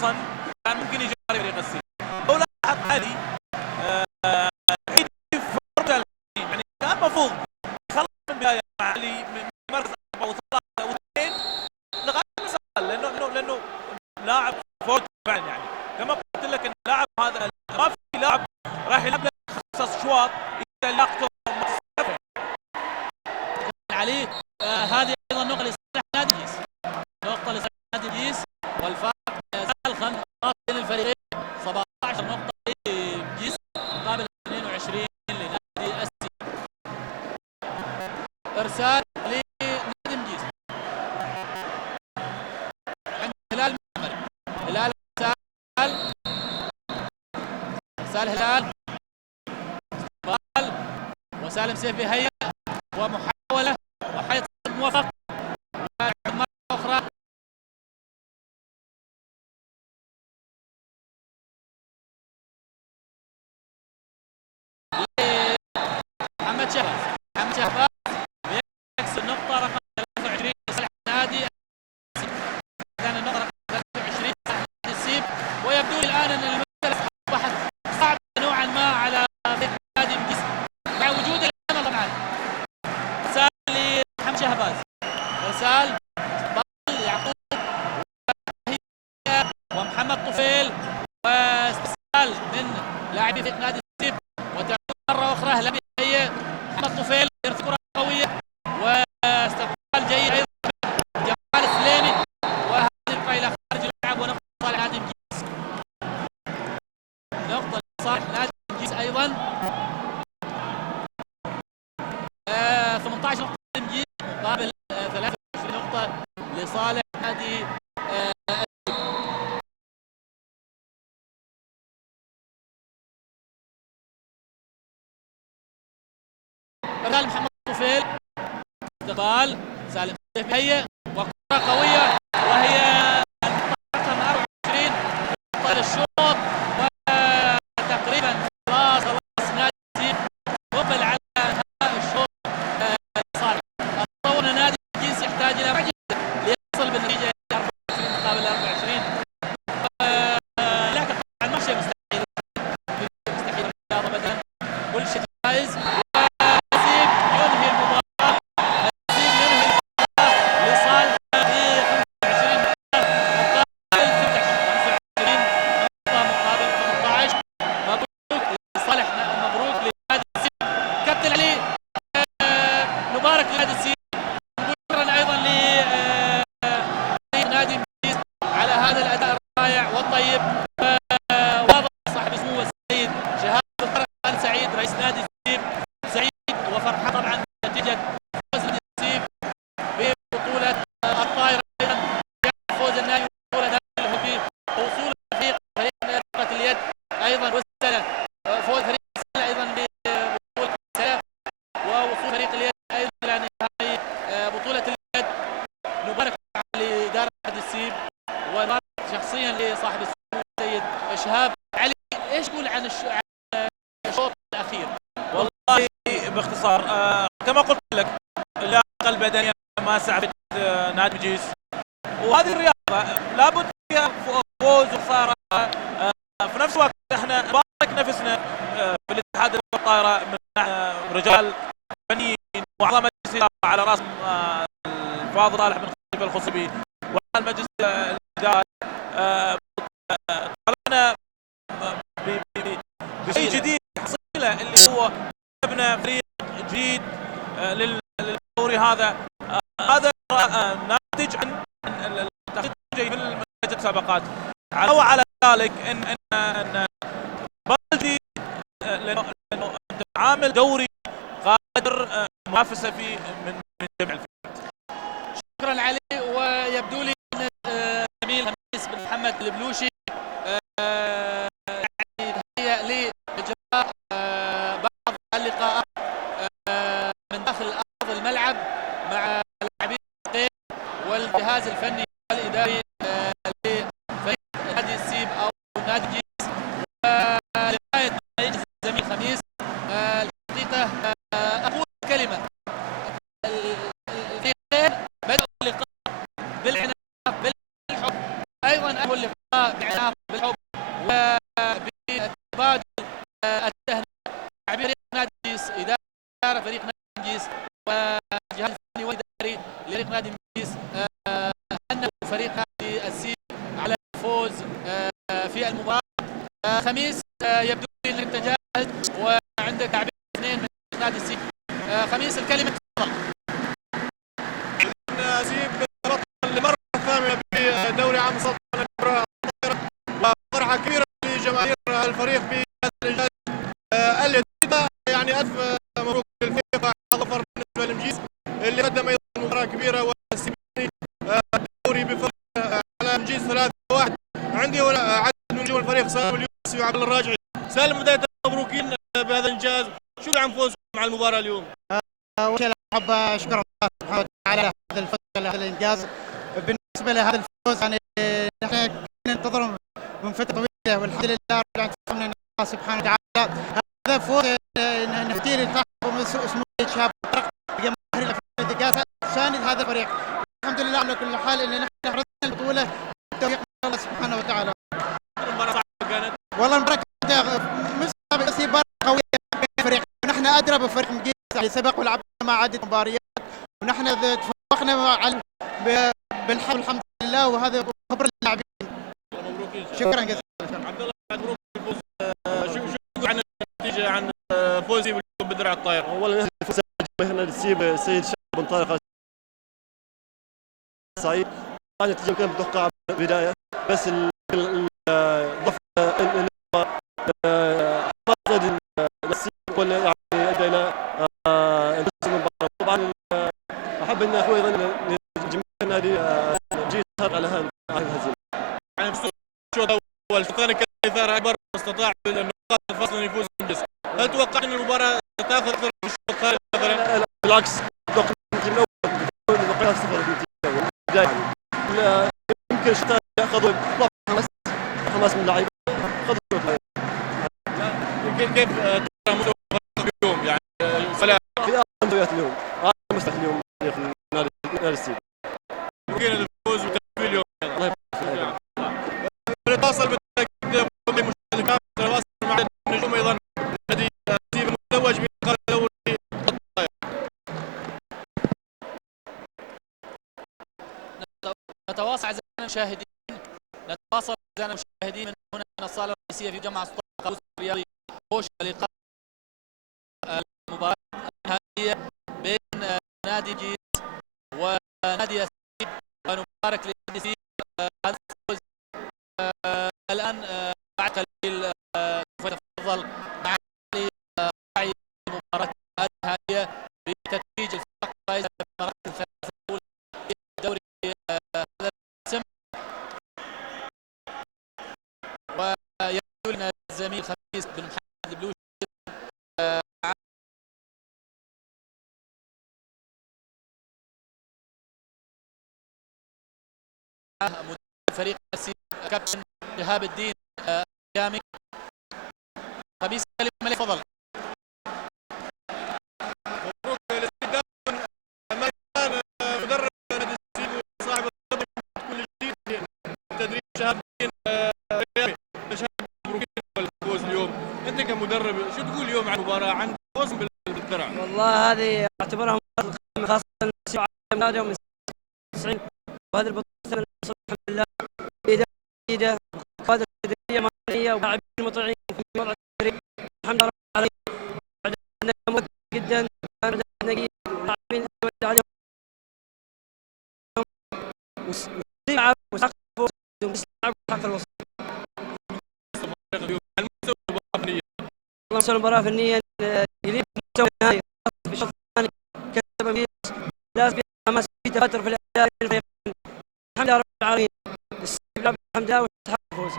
كان ممكن يجاري فريق السيب. لو لاحظ علي عيد فرجة يعني كان المفروض يخلص من البداية مع علي من مركز 4 و3 و2 لغاية المساء، لأنه لاعب فوق فعلا. يعني كما قلت لك ان اللاعب هذا ما في لاعب راح يلعب لك 5 اشواط اذا لياقته علي. هذه ايضا نقطه لصالح نادي الجيش، نقطه لصالح نادي الجيش، والفارق لا يزال 5 نقاط بين الفريقين، 17 نقطه للجيش مقابل 22 لنادي السيب. ارسال لنادي الجيش عند هلال محمد. هلال ارسال هلال وسالم سيف بهيئة ومحاولة وحيط موفق مرة أخرى محمد شهباز. محمد شهباز بيكسر النقطة رقم 23 لصالح نادي السيب. كان النقطة رقم 23 لصالح نادي السيب، ويبدو لي الآن أن المسألة أصبحت صعبة نوعا ما على نادي الجيش مع وجود الآن طبعا. ارسال لمحمد شهباز، ارسال يعقوب ومحمد طفيل، واستسهال من لاعبي فريق نادي السيب، وتعود مره اخرى هلا هي محمد طفيل يرسل كره قويه واستقبال جيد ايضا جمال السليمي، وهذه الكره الى خارج الملعب ونقطه لصالح نادي الجيش. نقطه لصالح نادي الجيش ايضا 18 نقطه للجيش مقابل 23 نقطه لصالح نادي ارسال محمد طفيل، استقبال سالم سيف هيئ وكره قويه وهي رقم 24 نقطه للشوط، وتقريبا خلاص نادي السيب مقبل على انهاء الشوط لصالح. اتصور ان نادي الجيش يحتاج الى معجزه ليصل بالنتيجه 24 مقابل 24. لكن طبعا ما شيء مستحيل، مستحيل الرياضه ابدا، كل شيء جائز. مبارك لنادي السيب، شكرا ايضا لنادي الجيش على هذا الاداء الرائع والطيب. واضح صاحب السمو السيد شهاب الفرق ال سعيد رئيس نادي السيب سعيد وفرحان طبعا نتيجه فوز نادي السيب ببطوله الطائره، ايضا فوز النادي ببطوله نادي الهوكي، ووصول فريق كره اليد ايضا والسله، فوز فريق السله ايضا ببطوله السله، ووصول فريق اليد ايضا الى نهائي بطوله اليد. نبارك لاداره نادي السيب ونبارك شخصيا لصاحب السمو السيد شهاب. علي، ايش تقول عن الشوط الاخير؟ والله باختصار كما قلت لك اللياقه البدنيه ما ساعدت نادي الجيش، وهذه الرياضه لابد فيها فوز وخساره. في نفس الوقت احنا نبارك نفسنا في الاتحاد الطائره من رجال فنيين واعضاء مجلس الاداره على راس الفاضل صالح بن خليفه الخصبي وعلى مجلس الاداره. طلعنا بشيء جديد حصيله اللي هو ابنى فريق جديد للدوري هذا. هذا ناتج عن التخطيط الجيد من المسابقات، علاوه على ذلك ان بلدي لانه عامل دوري قادر منافسه في من جميع الفرق. شكرا علي. ويبدو لي ان زميل خميس بن محمد البلوشي يعني تهيأ لاجراء بعض اللقاءات من داخل ارض الملعب مع لاعبين الفريقين والجهاز الفني والاداري لفريق نادي السيب او نادي الجيش، ولغايه ما يجلس الزميل خميس الحقيقه اقول كلمه. الفريقين بدأوا اللقاء بالعناف بالحب، ايضا اول لقاء والعناق بالحب وبتبادل التهنئة لاعبي فريق نادي الجيس، إدارة فريق نادي الجيس والجهاز الفني والإداري لفريق نادي الجيس هنأوا فريق نادي السيب على الفوز في المباراة. خميس يبدو لي انك تجاهز وعندك لاعبين اثنين من نادي السيب. خميس الكلمة تفضل. السيب بطل للمرة الثامنة بدوري عام سلطنة الكرة وفرحة كبيرة لجماهير الفريق بهذا الإنجاز الجديد. يعني ألف مبروك للفريق على ظفر بالنسبة للمجيز اللي قدم أيضا مباراة كبيرة والسيباني الدوري بفرق على المجيز 3-1. عندي هنا عدد من نجوم الفريق سالم اليوسفي وعبد الله الراجعي. سالم بداية مبروكين بهذا الإنجاز، شو عن فوزكم مع المباراة اليوم؟ أول شيء أحب أشكر الله سبحانه وتعالى على هذا الفوز هذا الإنجاز. بالنسبة لهذا الفوز يعني نحن كنا ننتظره من فترة طويلة والحمد لله رجعت من الله سبحانه وتعالى. هذا فوز نفتير التحف اسمه شهاب الطرق بجماهير الفريق ساند هذا الفريق. الحمد لله على كل حال ان نحن حرزنا البطولة بتوفيق الله سبحانه وتعالى. المباراة صعبة كانت؟ والله المباراة كانت مش صعبة بس هي مباراة قوية بين الفريق، ونحن أدرى بفريق مجيز اللي سبق ولعبنا مع عدة مباريات ونحن تفوقنا بالحمد الحمد لله، وهذا خبر اللاعبين. شكرا جزيلا. عبد الله مبروك الفوز. شو عن النتيجة عن فوزي بالدرع الطاير؟ اولا الفوز جماهير نادي السيب السيد شاب بن طارق سعيد. النتيجة كانت متوقعة بالبداية بس ضف حماس السيب ولا يعني ادى الى المباراة. طبعا احب ان اخوي ايضا لجماهير نادي الجيش على هذه الهزيمة. يعني في الشوط الاول الشوط الثاني كان اثاره اكبر واستطاع بالنقاط الفاصله يفوز بالجيش. هل توقعت ان المباراه تاخذ اكثر من الشوط الثاني مثلا؟ لا بالعكس توقعت النتيجة الاول توقعت صفر النتيجة البداية. يمكن الشوط الثاني ياخذوا حماس من اللعيبة خذوا. كيف ترى مستوى اليوم يعني فلا في مستويات اليوم مستوى اليوم نادي السيب ممكن الفوز والتفويض اليوم. الله يبارك. نتواصل بالتاكيد مشاهدينا نتواصل مع النجوم ايضا نادي السيب المتوج بلقب دوري الطائر. نتواصل اعزائنا المشاهدين من هنا من الصاله الرئيسيه في جامعه الطائر الرياضي خوش لقاء المباراه النهائيه بين نادي جيس ونادي السيب، ونبارك لنادي السيب هذا الفوز. الان بعد قليل سوف يتفضل معالي راعي المباراه النهائيه بتتويج الفرق فائزه بالمراكز الثلاثه الاولى في الدوري هذا القسم. ويبدو لنا الزميل خميس بن محمد البلوشي مدير فريق السيب كابتن شهاب الدين الجامي. خميس كلمة لك تفضل. مبروك للسيب دائما مدرب نادي السيب وصاحب الخبره كل جديد تدريب شهاب الدين الجامي. مبروك الفوز اليوم. انت كمدرب شو تقول اليوم عن المباراه عن فوز بالدرع؟ والله هذه اعتبرها مباراة القمة، خاصة السيب على ناديهم من 90 وهذه البطولة الحمد لله بإدارة جديدة وقادة تدريبية معنوية ولاعبين مطيعين في وضع الفريق. الحمد لله رب العالمين. بعدنا ممتع جدا كان نقي لاعبين عليهم وسيلعب وسقفوا ويلعب حق الوصول. وصل المباراة فنيا يليق مستوى النهائي في الشوط الثاني كسب ميس لازم حماس في تبادر في الأداء الفريقين. الحمد لله رب العالمين. السيب لعب الحمد لله واستحق الفوز.